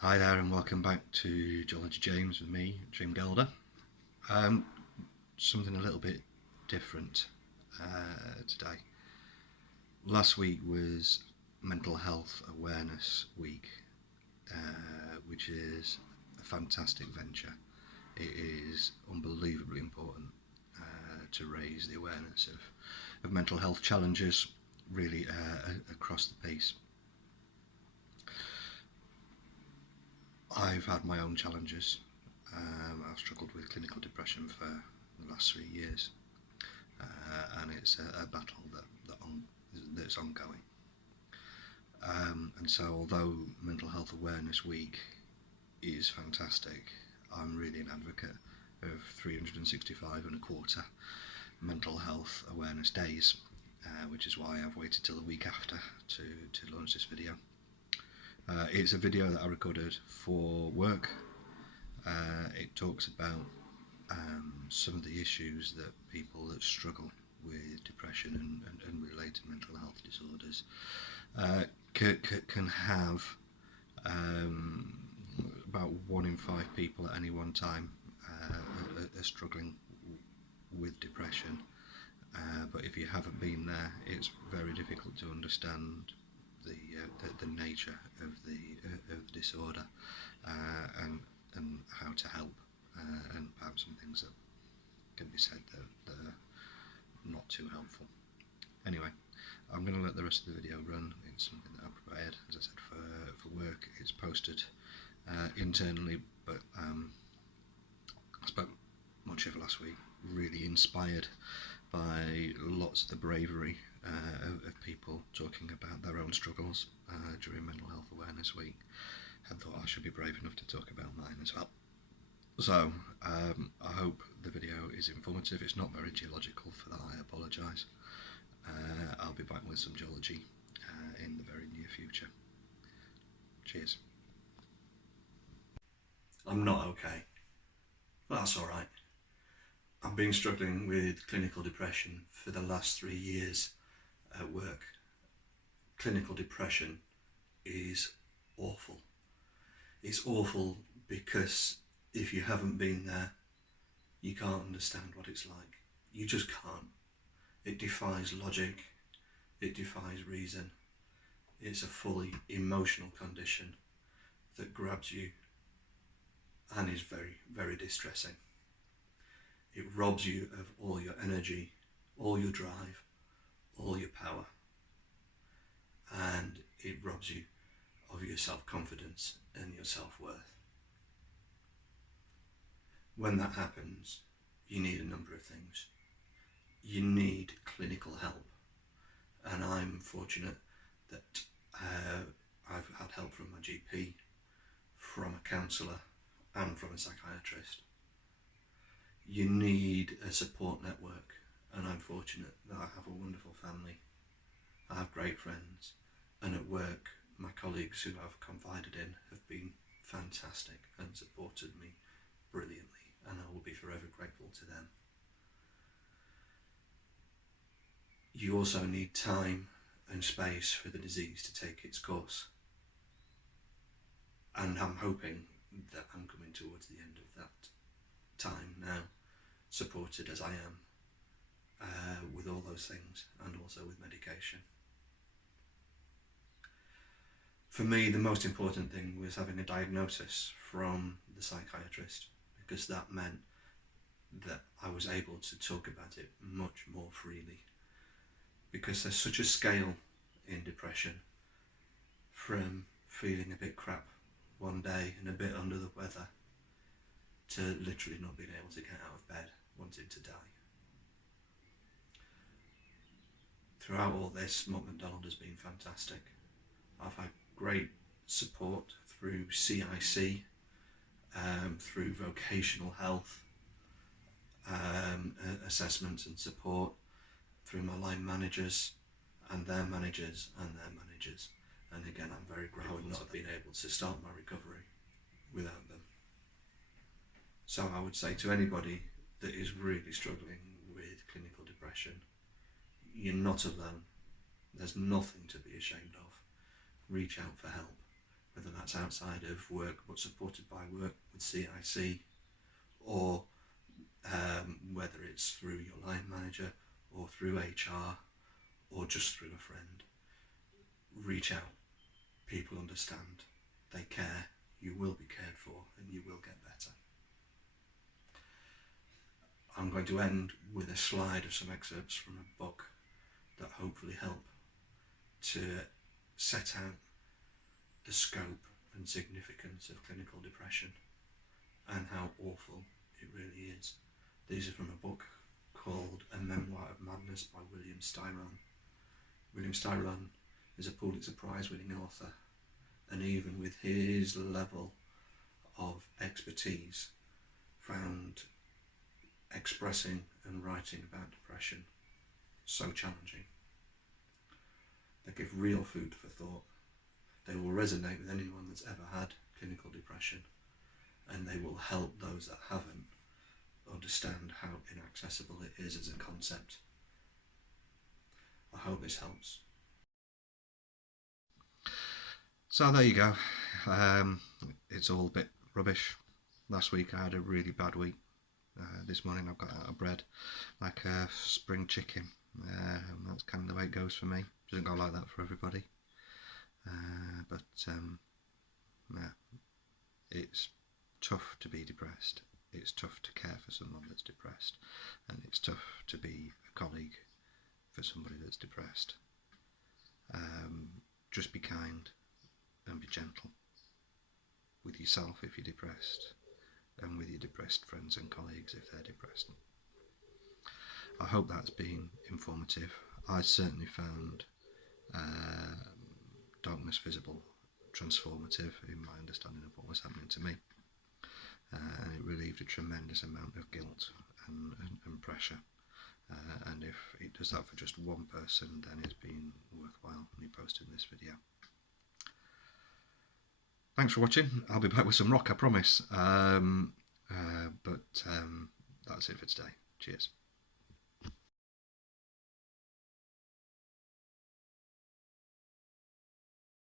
Hi there and welcome back to Geology James with me, Dream Gelder. Um, Something a little bit different today. Last week was Mental Health Awareness Week, which is a fantastic venture. It is unbelievably important to raise the awareness of mental health challenges really across the piece. I've had my own challenges. I've struggled with clinical depression for the last 3 years, and it's a battle that's ongoing. And so, although Mental Health Awareness Week is fantastic, I'm really an advocate of 365 and a quarter mental health awareness days, which is why I've waited till the week after to launch this video. It's a video that I recorded for work. It talks about some of the issues that people that struggle with depression and related mental health disorders can have. About 1 in 5 people at any one time are struggling with depression, but if you haven't been there, it's very difficult to understand the nature of the disorder and how to help, and perhaps some things that can be said that are not too helpful. Anyway, I'm going to let the rest of the video run. It's something that I prepared, as I said, for work. It's posted internally, but I spent much of last week really inspired by lots of the bravery of people talking about their own struggles during Mental Health Awareness Week. I thought I should be brave enough to talk about mine as well. So I hope the video is informative. It's not very geological, for that I apologise. I'll be back with some geology in the very near future. Cheers. I'm not okay, but that's alright. I've been struggling with clinical depression for the last 3 years at work. Clinical depression is awful. It's awful because if you haven't been there, you can't understand what it's like. You just can't. It defies logic, it defies reason. It's a fully emotional condition that grabs you and is very, very distressing. It robs you of all your energy, all your drive, all your power, and it robs you of your self-confidence and your self-worth. When that happens, you need a number of things. You need clinical help, and I'm fortunate that I've had help from my GP, from a counsellor and from a psychiatrist. You need a support network, and I'm fortunate that I have a wonderful family. I have great friends, and at work my colleagues who I've confided in have been fantastic and supported me brilliantly, and I will be forever grateful to them. You also need time and space for the disease to take its course, and I'm hoping that I'm coming towards the end of that time now, supported as I am with all those things, and also with medication. For me, the most important thing was having a diagnosis from the psychiatrist, because that meant that I was able to talk about it much more freely, because there's such a scale in depression, from feeling a bit crap one day and a bit under the weather to literally not being able to get out of bed, wanting to die. Throughout all this, Mott MacDonald has been fantastic. I've had great support through CIC, through vocational health, assessments and support, through my line managers and their managers and their managers. And again, I'm very grateful. I would not have been able to start my recovery without them. So I would say to anybody that is really struggling with clinical depression, you're not alone. There's nothing to be ashamed of. Reach out for help, whether that's that's outside of work but supported by work with CIC, or whether it's through your line manager or through HR or just through a friend. Reach out. People understand. They care. You will be cared for and you will get better. I'm going to end with a slide of some excerpts from a book that hopefully help to set out the scope and significance of clinical depression and how awful it really is. These are from a book called A Memoir of Madness by William Styron. William Styron is a Pulitzer Prize winning author, and even with his level of expertise, found expressing and writing about depression so challenging. They give real food for thought. They will resonate with anyone that's ever had clinical depression, and they will help those that haven't understand how inaccessible it is as a concept. I hope this helps. So there you go. It's all a bit rubbish. Last week I had a really bad week. This morning I've got out of bread like a spring chicken. That's kind of the way it goes for me. Doesn't go like that for everybody. But yeah, it's tough to be depressed. It's tough to care for someone that's depressed, and it's tough to be a colleague for somebody that's depressed. Just be kind and be gentle with yourself if you're depressed, and with your depressed friends and colleagues if they're depressed. I hope that's been informative. I certainly found Darkness Visible transformative in my understanding of what was happening to me, and it relieved a tremendous amount of guilt and pressure, and if it does that for just one person, then it's been worthwhile me posting this video. Thanks for watching. I'll be back with some rock, I promise, but that's it for today. Cheers.